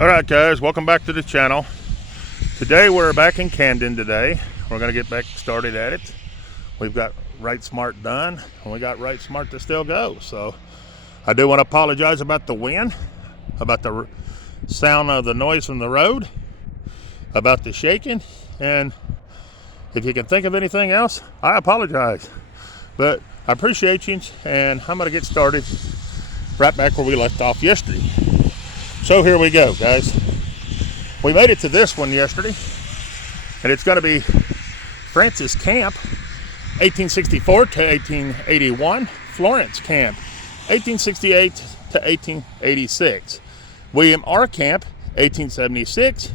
Alright guys, welcome back to the channel. Today we're back in Camden today. We're going to get back started at it. We've got Right Smart done, and we got Right Smart to still go. So I do want to apologize about the wind, about the sound of the noise from the road, about the shaking, and if you can think of anything else, I apologize. But I appreciate you, and I'm going to get started right back where we left off yesterday. So here we go, guys. We made it to this one yesterday, and it's going to be Francis Camp, 1864 to 1881, Florence Camp, 1868 to 1886, William R. Camp, 1876,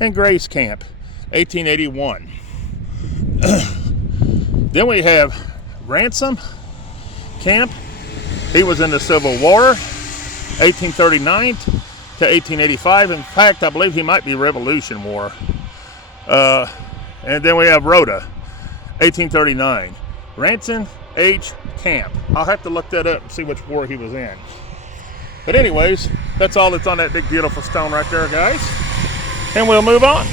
and Grace Camp, 1881. Then we have Ransom Camp. He was in the Civil War, 1839 to 1885. In fact, I believe he might be Revolution War. And then we have Rhoda, 1839. Ransom H. Camp. I'll have to look that up and see which war he was in. But anyways, that's all that's on that big beautiful stone right there, guys. And we'll move on.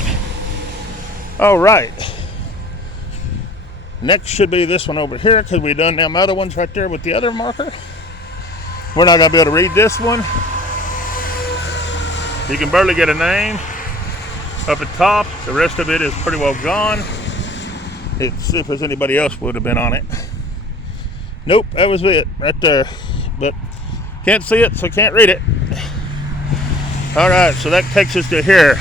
All right. Next should be this one over here, because we done them other ones right there with the other marker. We're not going to be able to read this one. You can barely get a name up at top. The rest of it is pretty well gone. Let's see if there's anybody else would have been on it. Nope, that was it right there. But can't see it, so can't read it. All right, so that takes us to here.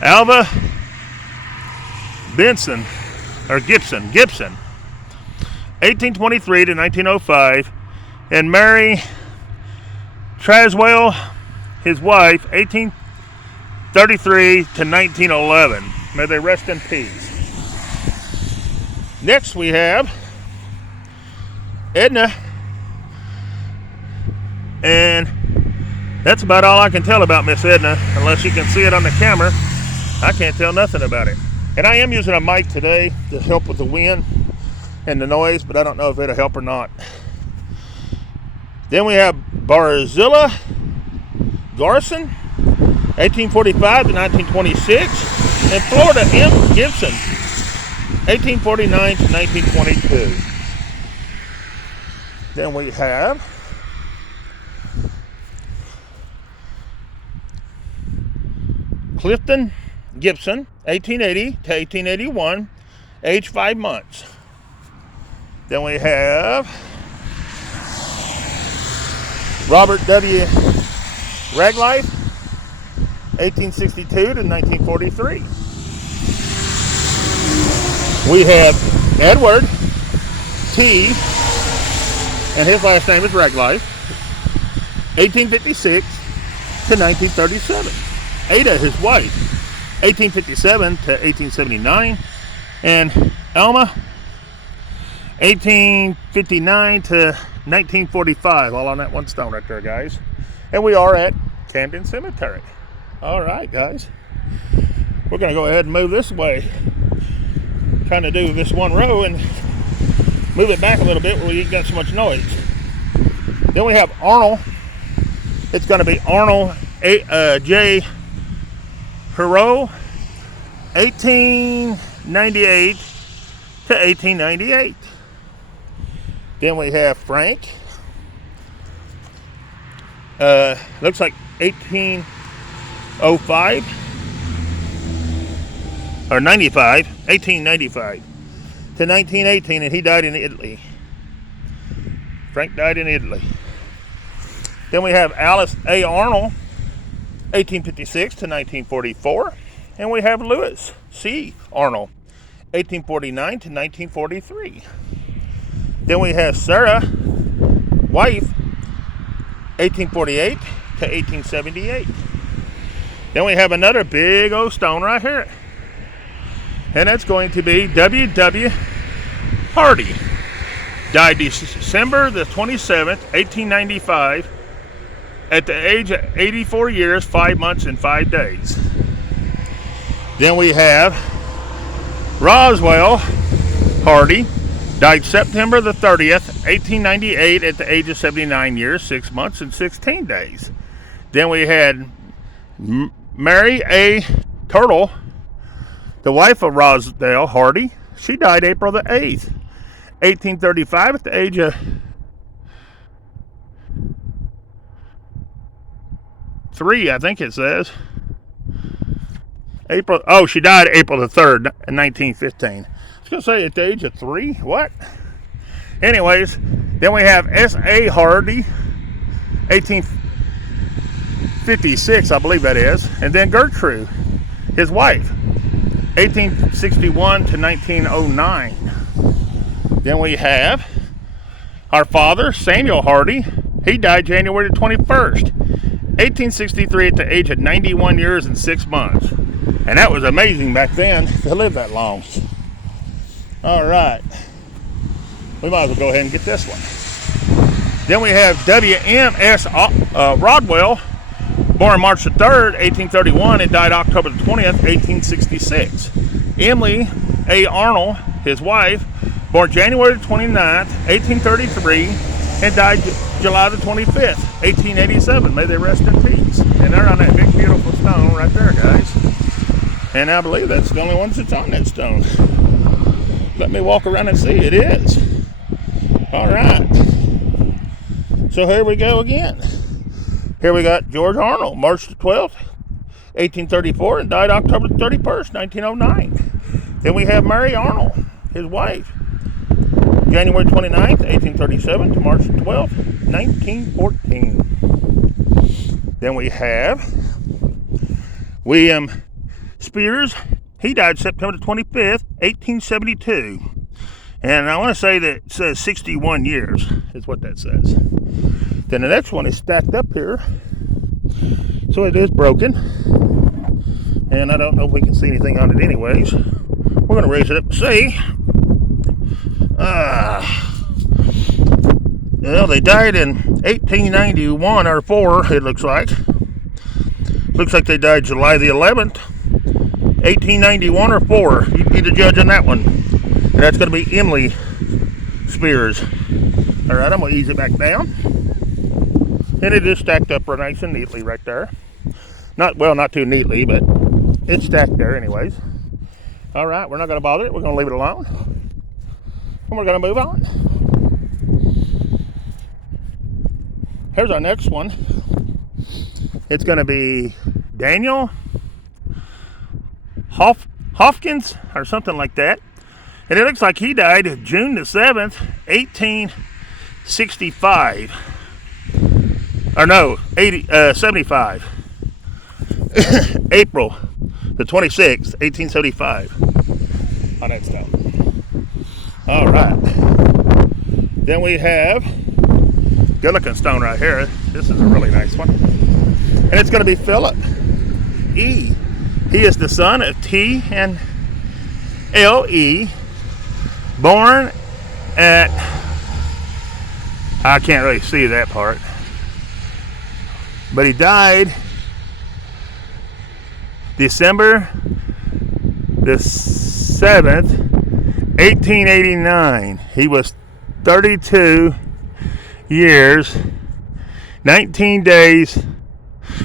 Alva Benson, or Gibson, 1823 to 1905, and Mary Traswell, his wife, 1833 to 1911. May they rest in peace. Next we have Edna, and that's about all I can tell about Miss Edna, unless you can see it on the camera. I can't tell nothing about it. And I am using a mic today to help with the wind and the noise, but I don't know if it'll help or not. Then we have Barzilla Garson, 1845 to 1926, and Florida M. Gibson, 1849 to 1922. Then we have Clifton Gibson, 1880 to 1881, age 5 months. Then we have Robert W. Raglife, 1862 to 1943. We have Edward T., and his last name is Raglife, 1856 to 1937. Ada, his wife, 1857 to 1879, and Alma, 1859 to 1945, all on that one stone right there, guys. And we are at Camden Cemetery. All right, guys. We're going to go ahead and move this way. Kind of do this one row and move it back a little bit where we ain't got so much noise. Then we have Arnold. It's going to be Arnold J. Hero, 1898 to 1898. Then we have Frank. Looks like 1805 or 95, 1895 to 1918, and he died in Italy. Frank died in Italy. Then we have Alice A. Arnold, 1856 to 1944, and we have Lewis C. Arnold, 1849 to 1943. Then we have Sarah, wife, 1848 to 1878. Then we have another big old stone right here, and that's going to be W.W. Hardy. Died December the 27th, 1895, at the age of 84 years, 5 months, and 5 days. Then we have Roswell Hardy, Died September the 30th, 1898 at the age of 79 years, 6 months, and 16 days. Then we had Mary A. Turtle, the wife of Rosdale Hardy. She died April the 8th, 1835 at the age of 3, I think it says. She died April the 3rd, 1915. I was going to say at the age of 3? What? Anyways, then we have S.A. Hardy, 1856, I believe that is. And then Gertrude, his wife, 1861 to 1909. Then we have our father, Samuel Hardy. He died January 21st, 1863 at the age of 91 years and 6 months. And that was amazing back then to live that long. All right. We might as well go ahead and get this one. Then we have W.M.S. Rodwell, born March the 3rd, 1831, and died October the 20th, 1866. Emily A. Arnold, his wife, born January 29th, 1833, and died July the 25th, 1887. May they rest in peace. And they're on that big, beautiful stone right there, guys. And I believe that's the only one that's on that stone. Let me walk around and see. It is. All right. So here we go again. Here we got George Arnold, March the 12th, 1834, and died October 31st, 1909. Then we have Mary Arnold, his wife, January 29th, 1837 to March 12th, 1914. Then we have William Spears. He died September 25th, 1872. And I want to say that it says 61 years is what that says. Then the next one is stacked up here. So it is broken. And I don't know if we can see anything on it anyways. We're going to raise it up and see. Well, they died in 1891 or 4, it looks like. Looks like they died July the 11th, 1891 or 4. You'd be the judge on that one. And that's going to be Emily Spears. All right, I'm going to ease it back down. And it is stacked up nice and neatly right there. Not too neatly, but it's stacked there anyways. All right, we're not going to bother it. We're going to leave it alone. And we're going to move on. Here's our next one. It's going to be Daniel Hopkins or something like that. And it looks like he died June the 7th, 1865. Or no, 75. April the 26th, 1875. On that stuff. All right. Then we have good looking stone right here. This is a really nice one. And it's going to be Philip E. He is the son of T and L.E. born at, I can't really see that part, but he died December the 7th, 1889. He was 32 years, 19 days,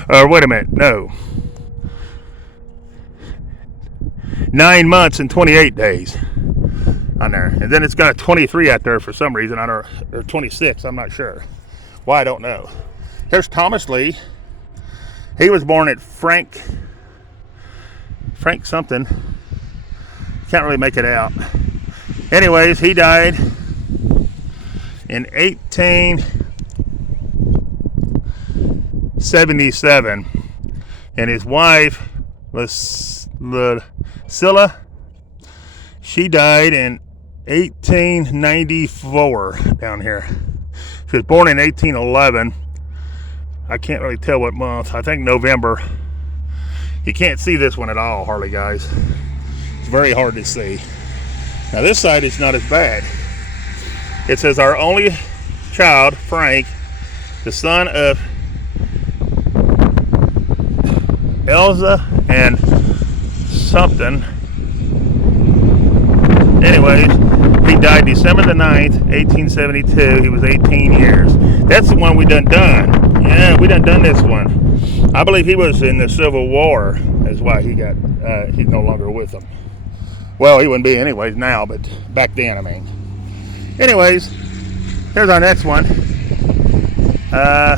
or wait a minute, no. 9 months and 28 days on there. And then it's got a 23 out there for some reason. I don't, or 26, I'm not sure. Why, I don't know. Here's Thomas Lee. He was born at Frank something. Can't really make it out. Anyways, he died in 1877. And his wife was Lucilla. She died in 1894 down here. She was born in 1811. I can't really tell what month. I think November. You can't see this one at all, hardly, guys. It's very hard to see. Now this side is not as bad. It says our only child, Frank, the son of Elza and something. Anyways, He died December the 9th, 1872. He was 18 years. That's the one we done. Yeah, we done this one. I believe he was in the Civil War. That's why he got, he's no longer with them. Well, he wouldn't be anyways now, but back then, I mean. Anyways, here's our next one. I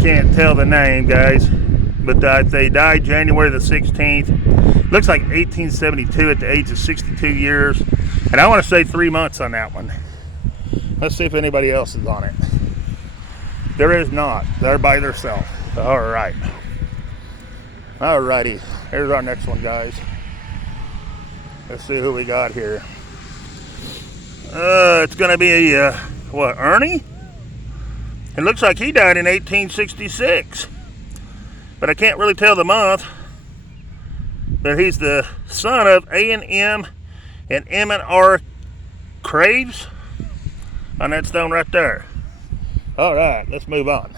can't tell the name, guys, but they died January the 16th. Looks like 1872 at the age of 62 years. And I want to say 3 months on that one. Let's see if anybody else is on it. There is not. They're by themselves. All right. All righty. Here's our next one, guys. Let's see who we got here. It's going to be, what, Ernie? It looks like he died in 1866. But I can't really tell the month. But he's the son of A&M and M&R Craves on that stone right there. All right, let's move on.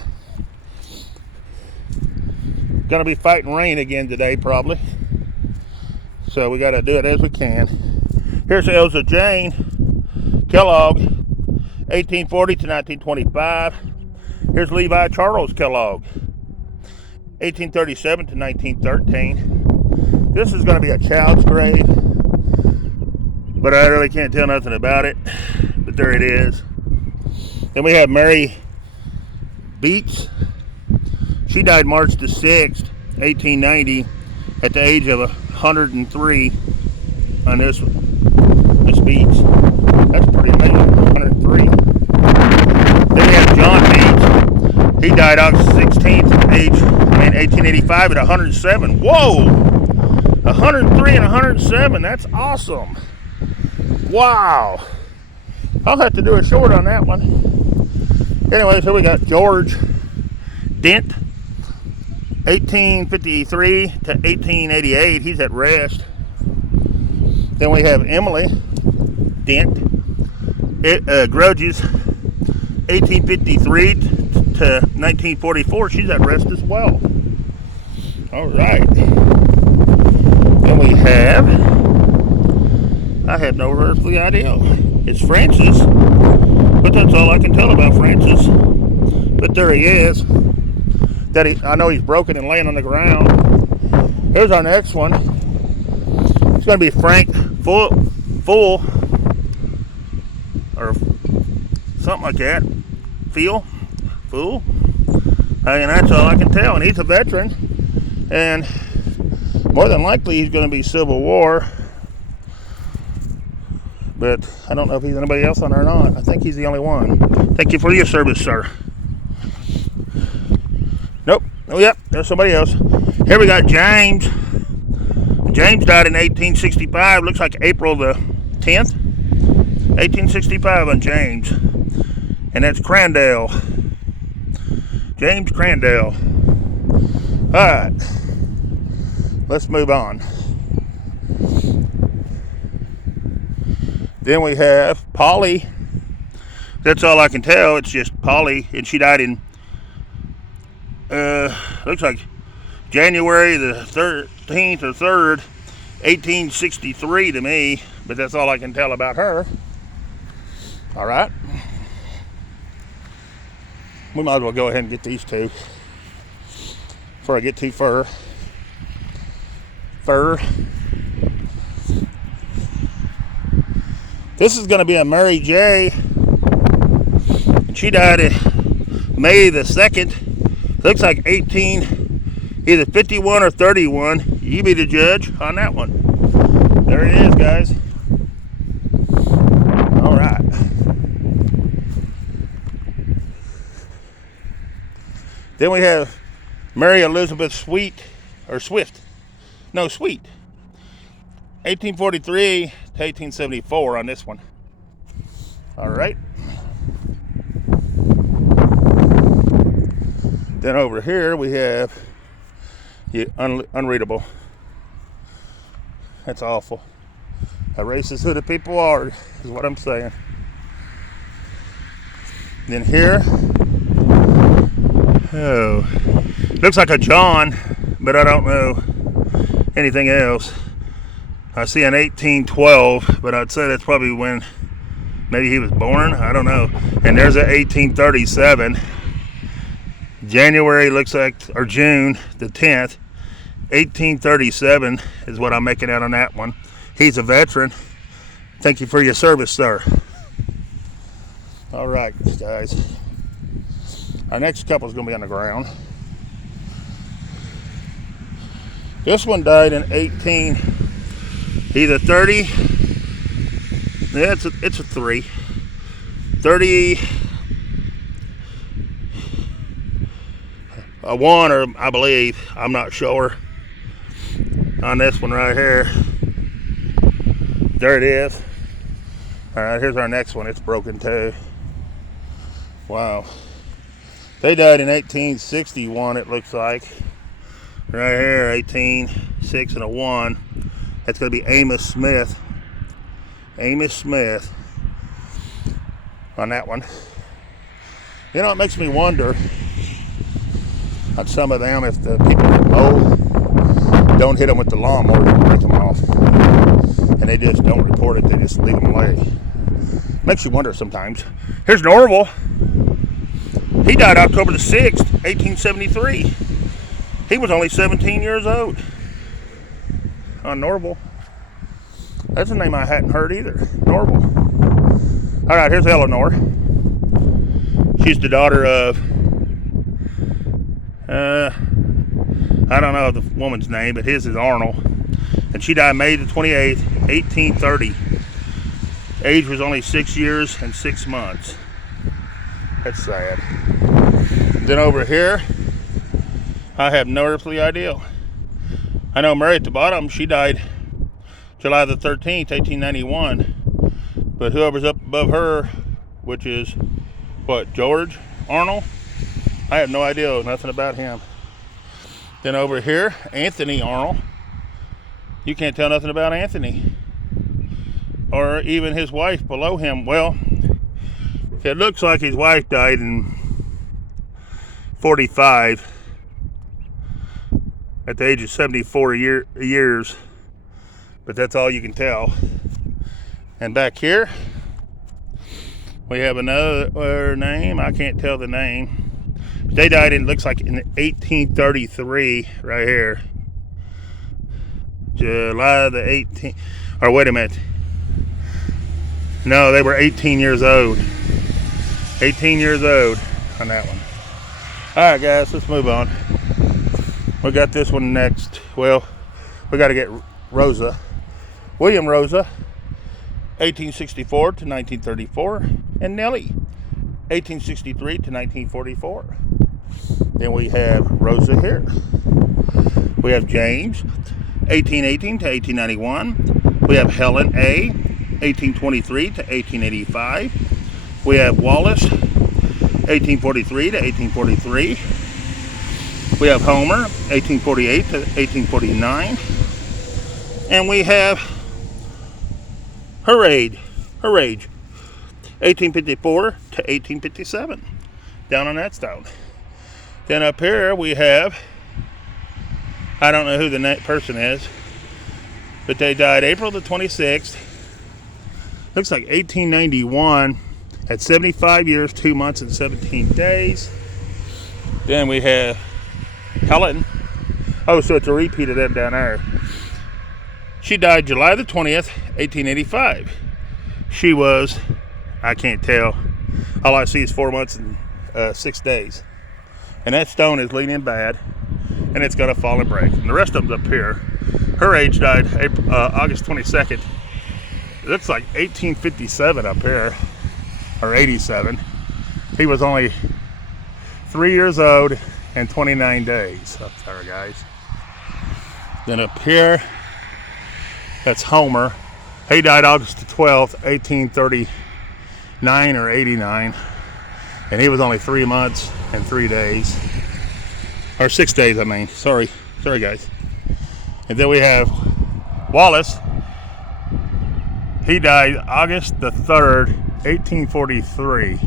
Gonna be fighting rain again today, probably. So we gotta do it as we can. Here's Elza Jane Kellogg, 1840 to 1925. Here's Levi Charles Kellogg, 1837 to 1913. This is gonna be a child's grave, but I really can't tell nothing about it. But there it is. Then we have Mary Beats. She died March the 6th, 1890, at the age of 103 on this one. This Beats. That's pretty amazing, 103. Then we have John Beats. He died August 16th, 1885 at 107. Whoa! 103 and 107. That's awesome. Wow. I'll have to do a short on that one. Anyway, so we got George Dent, 1853 to 1888. He's at rest. Then we have Emily Dent, Grudges, 1853 to 1944. She's at rest as well. All right. Then we have, I have no earthly idea. It's Francis, but that's all I can tell about Francis. But there he is. I know he's broken and laying on the ground. Here's our next one. It's going to be Frank Full, or something like that. Fool. And that's all I can tell. And he's a veteran, and more than likely he's going to be Civil War. But I don't know if he's anybody else on there or not. I think he's the only one. Thank you for your service, sir. Nope. Oh, yep. There's somebody else. Here we got James. James died in 1865. Looks like April the 10th. 1865 on James. And that's Crandell. James Crandell. All right. Let's move on. Then we have Polly. That's all I can tell. It's just Polly, and she died in looks like January the 13th or 3rd, 1863 to me, but that's all I can tell about her. All right. We might as well go ahead and get these two before I get too fur. This is going to be a Mary J. She died May the 2nd. Looks like 18, either 51 or 31. You be the judge on that one. There it is, guys. All right. Then we have Mary Elizabeth Swift. 1843 to 1874 on this one. All right. Then over here we have unreadable. That's awful. A racist who the people are is what I'm saying. Then here, looks like a John, but I don't know anything else. I see an 1812, but I'd say that's probably when maybe he was born. I don't know. And there's an 1837. January looks like, or June the 10th. 1837 is what I'm making out on that one. He's a veteran. Thank you for your service, sir. All right, guys. Our next couple is going to be on the ground. This one died in 18. Either 30. Yeah, it's a 3. 30. A 1, or I believe. I'm not sure. On this one right here. There it is. All right, here's our next one. It's broken too. Wow. They died in 1861, it looks like. Right here, 18, 6, and a 1. That's going to be Amos Smith. Amos Smith on that one. You know, it makes me wonder on some of them if the people that mow don't hit them with the lawnmower to break them off. And they just don't report it, they just leave them lay. Makes you wonder sometimes. Here's Norval. He died October the 6th, 1873. He was only 17 years old. On Norval. That's a name I hadn't heard either. Norval. All right, here's Eleanor. She's the daughter of, I don't know the woman's name, but his is Arnold. And she died May the 28th, 1830. Age was only 6 years and 6 months. That's sad. Then over here, I have no earthly idea. I know Mary at the bottom, she died July the 13th, 1891. But whoever's up above her, which is, what, George Arnold? I have no idea, nothing about him. Then over here, Anthony Arnold. You can't tell nothing about Anthony. Or even his wife below him. Well, it looks like his wife died in 45 at the age of 74 years. But that's all you can tell. And back here, we have another name. I can't tell the name. They died in, looks like, in 1833, right here. July the 18th. Or wait a minute. No, they were 18 years old. 18 years old on that one. All right, guys, let's move on. We got this one next. Well, we got to get Rosa. William Rosa, 1864 to 1934. And Nellie, 1863 to 1944. Then we have Rosa here. We have James, 1818 to 1891. We have Helen A., 1823 to 1885. We have Wallace, 1843 to 1843. We have Homer, 1848 to 1849. And we have her age, 1854 to 1857, down on that stone. Then up here we have, I don't know who the person is, but they died April the 26th, looks like 1891, at 75 years, 2 months, and 17 days. Then we have Helen. Oh, so it's a repeat of them down there. She died July the 20th, 1885. She was, I can't tell. All I see is 4 months and 6 days. And that stone is leaning bad, and it's going to fall and break. And the rest of them's up here. Her age died August 22nd. It looks like 1857 up here, or 87. He was only 3 years old and 29 days up there, guys. Then up here, that's Homer. He died August the 12th, 1839 or 89. And he was only 3 months and 3 days. Or 6 days, I mean. Sorry, guys. And then we have Wallace. He died August the 3rd, 1843.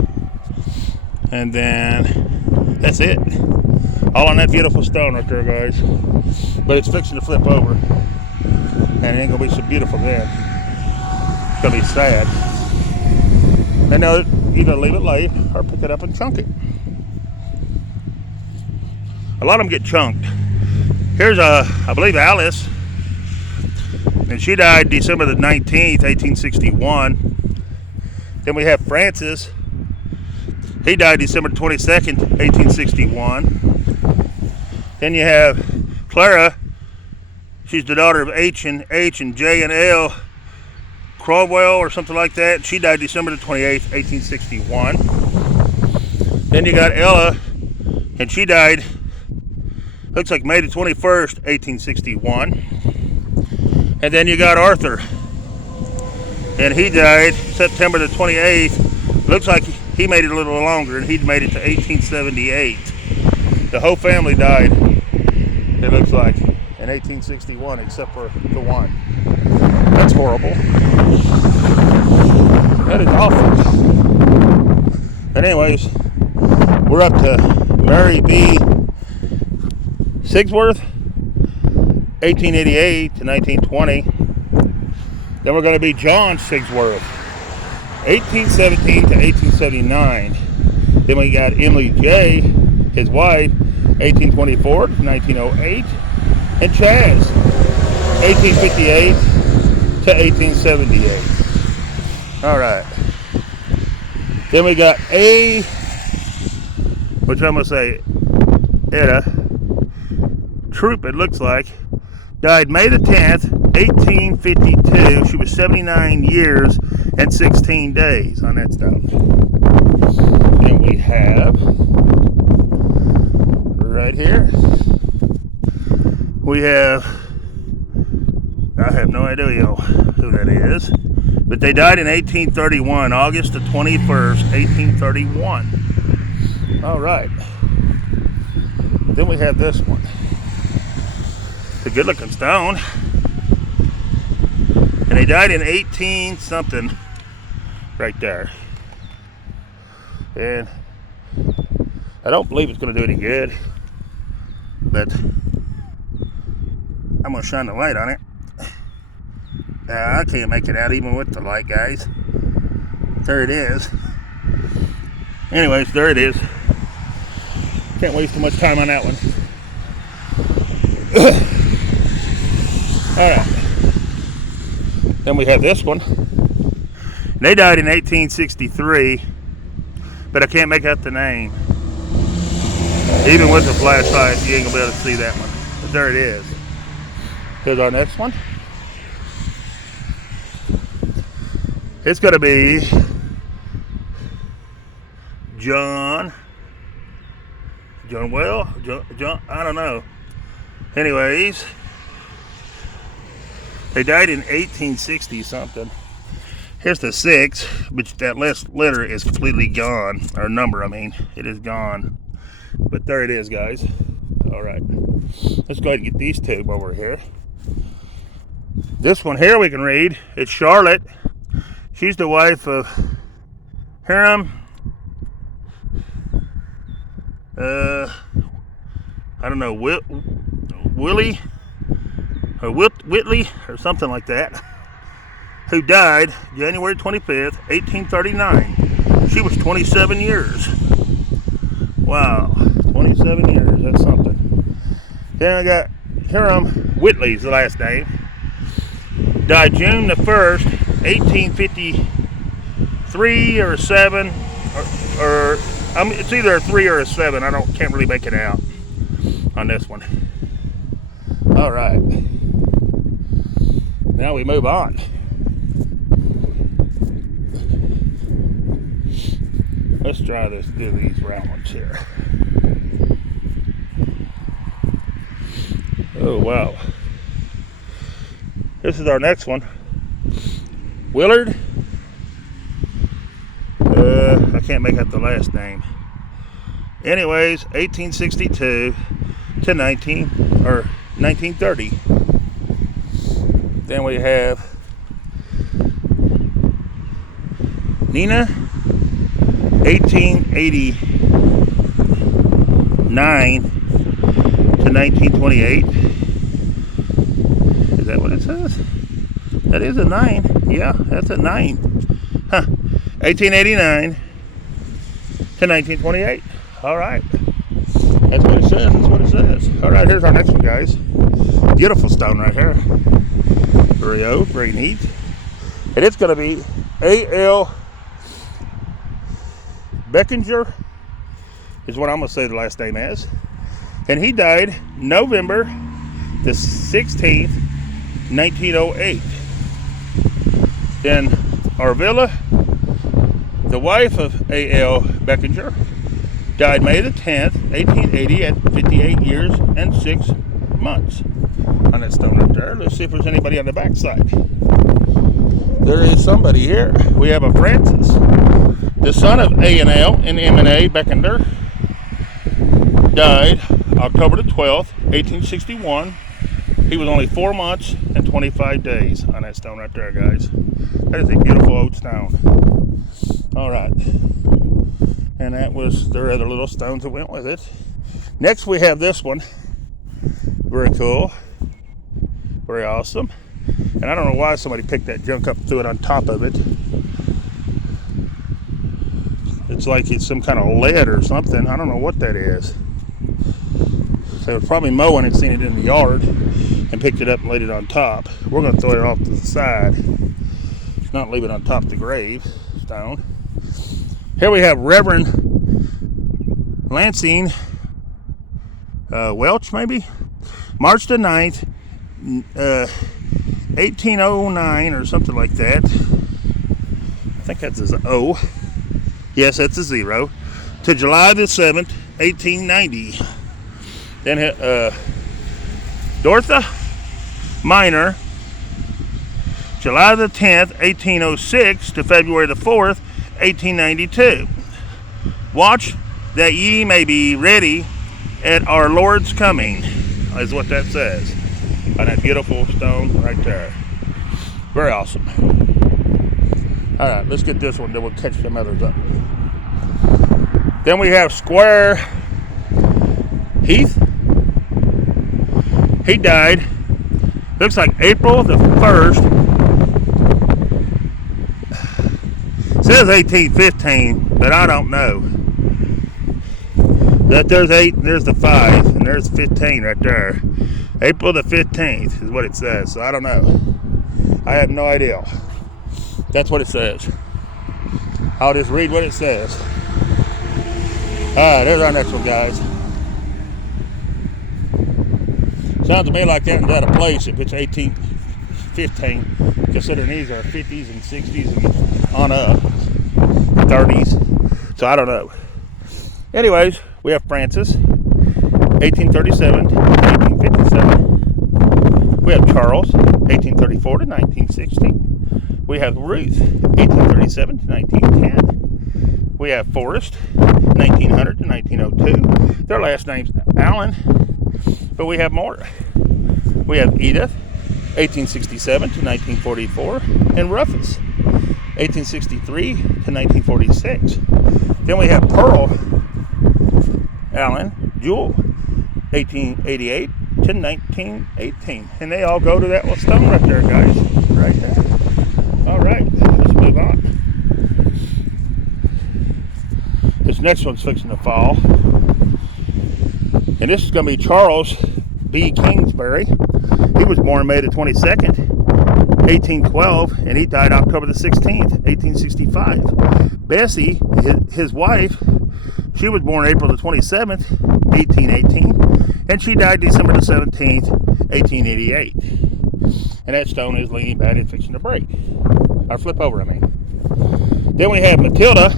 And then that's it. All on that beautiful stone right there, guys. But it's fixing to flip over. and it ain't gonna be so beautiful then. It's gonna be sad. And now you gotta leave it lay or pick it up and chunk it. A lot of them get chunked. Here's I believe Alice, and she died December the 19th, 1861. Then we have Francis. He died December 22nd, 1861. Then you have Clara. She's the daughter of H and J and L Crowell or something like that. She died December the 28th, 1861. Then you got Ella, and she died, looks like May the 21st, 1861. And then you got Arthur, and he died September the 28th. Looks like he made it a little longer, and he made it to 1878. The whole family died, it looks like, in 1861, except for the one. That's horrible. That is awful. But anyways, we're up to Mary B. Sigsworth, 1888 to 1920. Then we're going to be John Sigsworth, 1817 to 1879. Then we got Emily J., his wife, 1824 to 1908. And Chaz, 1858 to 1878. All right. Then we got which I'm going to say, Etta Troop, it looks like, died May the 10th, 1852. She was 79 years and 16 days on that stuff. Then we have, right here, we have, I have no idea who that is, but they died in 1831, August the 21st, 1831. All right. Then we have this one. It's a good looking stone. And they died in 18 something, right there. And I don't believe it's going to do any good, but I'm going to shine the light on it. I can't make it out even with the light, guys. There it is. Anyways, there it is. Can't waste too much time on that one. Alright. Then we have this one. They died in 1863, but I can't make out the name. Even with the flashlight, you ain't gonna be able to see that one. But there it is. Here's our next one. It's gonna be John, I don't know. Anyways, they died in 1860 something. Here's the 6, but that last letter is completely gone, or number, I mean, it is gone. But there it is, guys. All right, let's go ahead and get these two over here. This one here we can read. It's Charlotte. She's the wife of Hiram. I don't know, Willie or Whitley or something like that, who died January 25th, 1839. She was 27 years. Wow, 27 years, that's something. Then I got Hiram Whitley's the last name. Died June the 1st, 1853 or 7, or it's either a 3 or a 7. I can't really make it out on this one. All right. Now we move on. Let's try this. Do these round ones here. Oh wow. This is our next one. Willard. I can't make out the last name. Anyways, 1862 to 1930. Then we have Nina, 1889 to 1928. that what it says? That is a 9. Yeah, that's a 9. Huh. 1889 to 1928. All right. That's what it says. That's what it says. All right, here's our next one, guys. Beautiful stone right here. Very old, very neat. And it's going to be A.L. Beckinger is what I'm going to say the last name is. And he died November the 16th, 1908. Then Arvilla, the wife of A.L. Beckinger, died May the 10th, 1880 at 58 years and 6 months. On that stone right there. Let's see if there's anybody on the backside. There is somebody here. We have a Francis, the son of A&L and M&A Beckinger, died October the 12th, 1861. He was only 4 months and 25 days on that stone right there, guys. That is a beautiful old stone. All right. And that was their other little stones that went with it. Next we have this one. Very cool. Very awesome. And I don't know why somebody picked that junk up and threw it on top of it. It's like it's some kind of lead or something. I don't know what that is. They were probably mowing and seen it in the yard and picked it up and laid it on top. We're going to throw it off to the side. Not leave it on top of the grave stone. Here we have Reverend Lansing Welch, maybe? March the 9th, 1809 or something like that. I think that's his O. Yes, that's a 0. To July the 7th, 1890. Then Dorotha Minor, July the 10th, 1806 to February the 4th, 1892. Watch that ye may be ready at our Lord's coming, is what that says on that beautiful stone right there. Very awesome. All right, let's get this one, then we'll catch some others up. Then we have Squire Heath. He died, looks like April the 1st. It says 1815, but I don't know. That there's 8, and there's the 5, and there's 15 right there. April the 15th is what it says, so I don't know. I have no idea. That's what it says. I'll just read what it says. Alright, there's our next one, guys. Sounds to me like that one's out of place if it's 1815, considering these are 50s and 60s and on up, 30s. So I don't know. Anyways, we have Francis, 1837 to 1857. We have Charles, 1834 to 1960. We have Ruth, 1837 to 1910. We have Forrest, 1900 to 1902. Their last name's Allen, but we have more. We have Edith, 1867 to 1944, and Rufus, 1863 to 1946. Then we have Pearl Allen Jewell, 1888 to 1918. And they all go to that little stone right there, guys. Right there. All right, let's move on. This next one's fixing to fall. And this is going to be Charles B. Kingsbury. He was born May the 22nd, 1812, and he died October the 16th, 1865. Bessie, his wife, she was born April the 27th, 1818, and she died December the 17th, 1888. And that stone is leaning back and fixing to break. Or flip over, I mean. Then we have Matilda,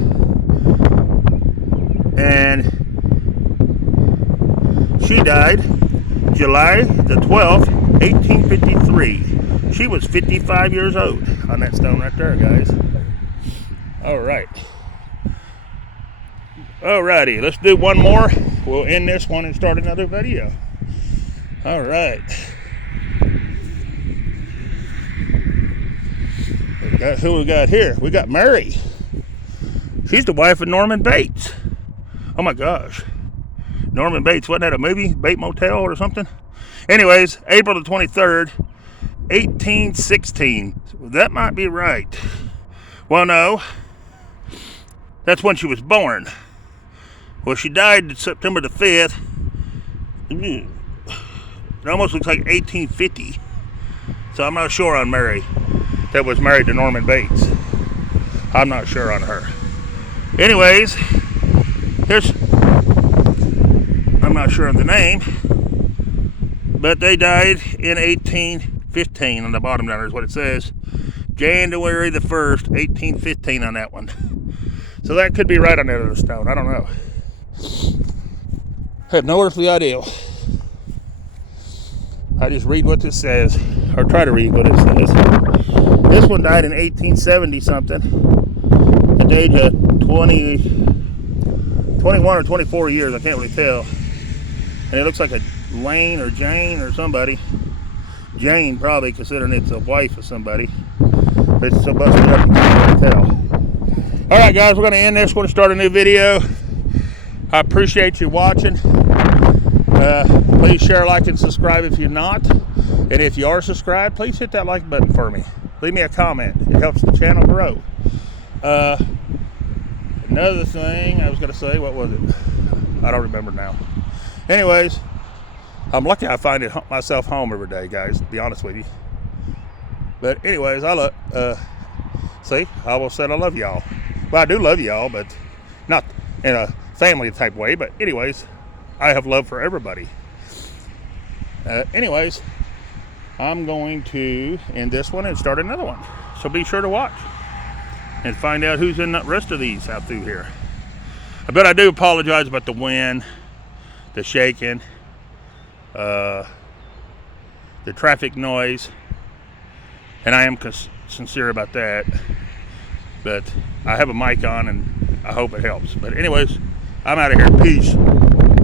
and she died July the 12th, 1853. She was 55 years old on that stone right there, guys. All right. Alrighty, let's do one more. We'll end this one and start another video. All right. Who we got here? We got Mary. She's the wife of Norman Bates. Oh my gosh. Norman Bates, wasn't that a movie? Bate Motel or something? Anyways, April the 23rd, 1816. That might be right. Well, no. That's when she was born. Well, she died September the 5th. It almost looks like 1850. So I'm not sure on Mary that was married to Norman Bates. I'm not sure on her. Anyways, I'm not sure on the name, but they died in 1815 on the bottom down there is what it says. January the 1st, 1815 on that one. So that could be right on that other stone. I don't know. I have no earthly idea. I just read what this says, or try to read what it says. This one died in 1870 something, at the age of 21 or 24 years, I can't really tell. And it looks like a Lane or Jane or somebody. Jane, probably, considering it's a wife of somebody. But it's so busted up, you can't really tell. Alright guys, we're going to end this. We're going to start a new video. I appreciate you watching. Please share, like, and subscribe if you're not. And if you are subscribed, please hit that like button for me. Leave me a comment. It helps the channel grow. Another thing I was going to say, what was it? I don't remember now. Anyways, I'm lucky I find myself home every day, guys, to be honest with you. But anyways, I almost said I love y'all. Well, I do love y'all, but not in a family type way. But anyways, I have love for everybody. Anyways, I'm going to end this one and start another one. So be sure to watch and find out who's in the rest of these out through here. I bet I do apologize about the wind, the shaking, the traffic noise, and I am sincere about that. But I have a mic on and I hope it helps. But anyways, I'm out of here. Peace.